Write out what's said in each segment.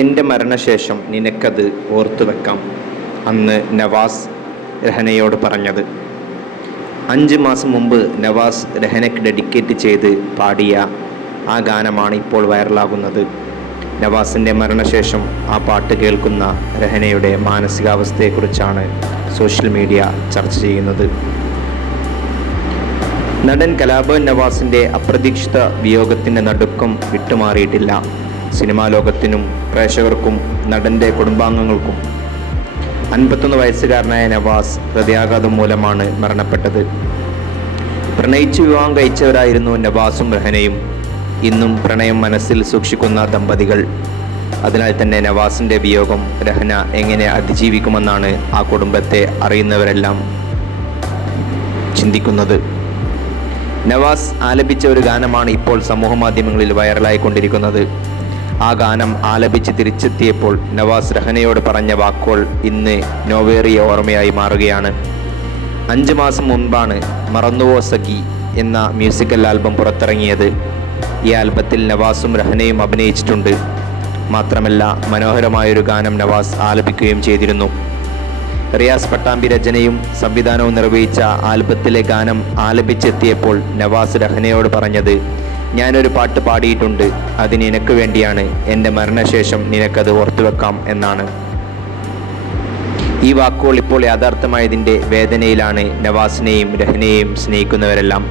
എൻ്റെ മരണശേഷം നിനക്കത് ഓർത്തുവെക്കാം അന്ന് നവാസ് രഹനയോട് പറഞ്ഞത്. 5 മാസം മുമ്പ് നവാസ് രഹനയ്ക്ക് ഡെഡിക്കേറ്റ് ചെയ്ത് പാടിയ ആ ഗാനമാണ് ഇപ്പോൾ വൈറലാകുന്നത്. നവാസിൻ്റെ മരണശേഷം ആ പാട്ട് കേൾക്കുന്ന രഹനയുടെ മാനസികാവസ്ഥയെക്കുറിച്ചാണ് സോഷ്യൽ മീഡിയ ചർച്ച ചെയ്യുന്നത്. നടൻ കലാഭവൻ നവാസിൻ്റെ അപ്രതീക്ഷിത വിയോഗത്തിൻ്റെ നടുക്കം വിട്ടുമാറിയിട്ടില്ല. സിനിമാ ലോകത്തിനും പ്രേക്ഷകർക്കും നടൻ്റെ കുടുംബാംഗങ്ങൾക്കും. 51 വയസ്സുകാരനായ നവാസ് ഹൃദയാഘാതം മൂലമാണ് മരണപ്പെട്ടത്. പ്രണയിച്ചു വിവാഹം കഴിച്ചവരായിരുന്നു നവാസും രഹനയും. ഇന്നും പ്രണയം മനസ്സിൽ സൂക്ഷിക്കുന്ന ദമ്പതികൾ. അതിനാൽ തന്നെ നവാസിൻ്റെ വിയോഗം രഹന എങ്ങനെ അതിജീവിക്കുമെന്നാണ് ആ കുടുംബത്തെ അറിയുന്നവരെല്ലാം ചിന്തിക്കുന്നത്. നവാസ് ആലപിച്ച ഒരു ഗാനമാണ് ഇപ്പോൾ സമൂഹ മാധ്യമങ്ങളിൽ വൈറലായിക്കൊണ്ടിരിക്കുന്നത്. ആ ഗാനം ആലപിച്ച് തിരിച്ചെത്തിയപ്പോൾ നവാസ് രഹനയോട് പറഞ്ഞ വാക്കുകൾ ഇന്ന് നോവേറിയ ഓർമ്മയായി മാറുകയാണ്. 5 മാസം മുൻപാണ് മറന്നുവോ സഖി എന്ന മ്യൂസിക്കൽ ആൽബം പുറത്തിറങ്ങിയത്. ഈ ആൽബത്തിൽ നവാസും രഹനയും അഭിനയിച്ചിട്ടുണ്ട്. മാത്രമല്ല മനോഹരമായൊരു ഗാനം നവാസ് ആലപിക്കുകയും ചെയ്തിരുന്നു. റിയാസ് പട്ടാമ്പി രചനയും സംവിധാനവും നിർവഹിച്ച ആൽബത്തിലെ ഗാനം ആലപിച്ചെത്തിയപ്പോൾ നവാസ് രഹനയോട് പറഞ്ഞത്, ഞാനൊരു പാട്ട് പാടിയിട്ടുണ്ട്, അത് നിനക്ക് വേണ്ടിയാണ്, എൻ്റെ മരണശേഷം നിനക്കത് ഓർത്തുവെക്കാം എന്നാണ്. ഈ വാക്കുകൾ ഇപ്പോൾ യാഥാർത്ഥ്യമായതിൻ്റെ വേദനയിലാണ് നവാസിനെയും രഹനയെയും സ്നേഹിക്കുന്നവരെല്ലാം.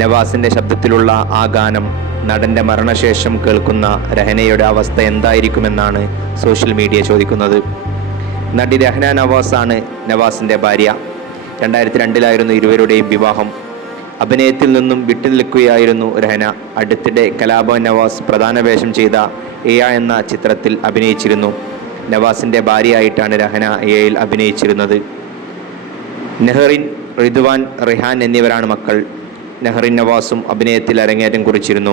നവാസിൻ്റെ ശബ്ദത്തിലുള്ള ആ ഗാനം നടൻ്റെ മരണശേഷം കേൾക്കുന്ന രഹനയുടെ അവസ്ഥ എന്തായിരിക്കുമെന്നാണ് സോഷ്യൽ മീഡിയ ചോദിക്കുന്നത്. നടി രഹന നവാസാണ് നവാസിൻ്റെ ഭാര്യ. 2002 ഇരുവരുടെയും വിവാഹം. അഭിനയത്തിൽ നിന്നും വിട്ടുനിൽക്കുകയായിരുന്നു രഹന. അടുത്തിടെ കലാഭവൻ നവാസ് പ്രധാന വേഷം ചെയ്ത എയ എന്ന ചിത്രത്തിൽ അഭിനയിച്ചിരുന്നു. നവാസിൻ്റെ ഭാര്യയായിട്ടാണ് രഹന എയിൽ അഭിനയിച്ചിരുന്നത്. നെഹ്റിൻ, റിദ്വാൻ, റിഹാൻ എന്നിവരാണ് മക്കൾ. നെഹ്റിൻ നവാസും അഭിനയത്തിൽ അരങ്ങേറ്റം കുറിച്ചിരുന്നു.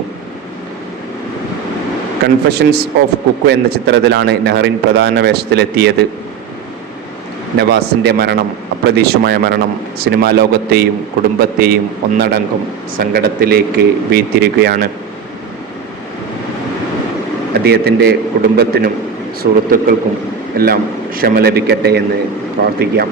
കൺഫെഷൻസ് ഓഫ് കുക്കു എന്ന ചിത്രത്തിലാണ് നെഹ്റിൻ പ്രധാന വേഷത്തിലെത്തിയത്. നവാസിൻ്റെ മരണം, അപ്രതീക്ഷിതമായ മരണം, സിനിമാ ലോകത്തെയും കുടുംബത്തെയും ഒന്നടങ്കം സങ്കടത്തിലേക്ക് വീഴ്ത്തിയിരിക്കുകയാണ്. അദ്ദേഹത്തിൻ്റെ കുടുംബത്തിനും സുഹൃത്തുക്കൾക്കും എല്ലാം ക്ഷമ ലഭിക്കട്ടെ എന്ന് പ്രാർത്ഥിക്കാം.